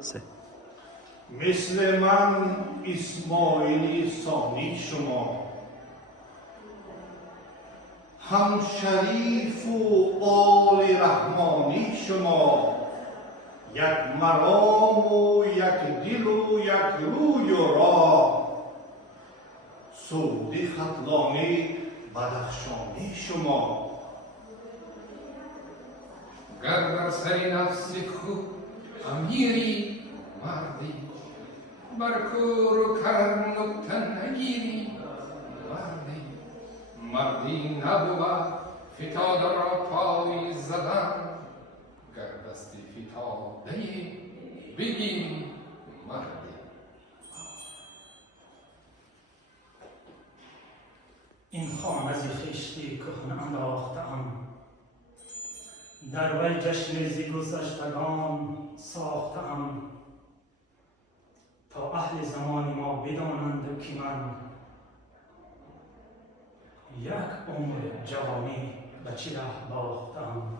سه. مثل من اسماعیلی ثانی شما، هم شریف و آل رحمانی شما، یک مرام و یک دل و یک روی و راه، سعودی خطلانی بدخشانی شما. گر بر سر نفس خود امیری مردی، بر کور و کرم و تن نگیری مردی. مردی نبود فتاده را پای زدن، گر دستی فتاده بگیری مردی. این خانه ز خشتی کهنه انداخته‌ام، در وی جشن ز گذشتگان ساخته‌ام، تا اهل زمان ما بدانند که من یک عمر جوانی به چه ره باخته‌ام.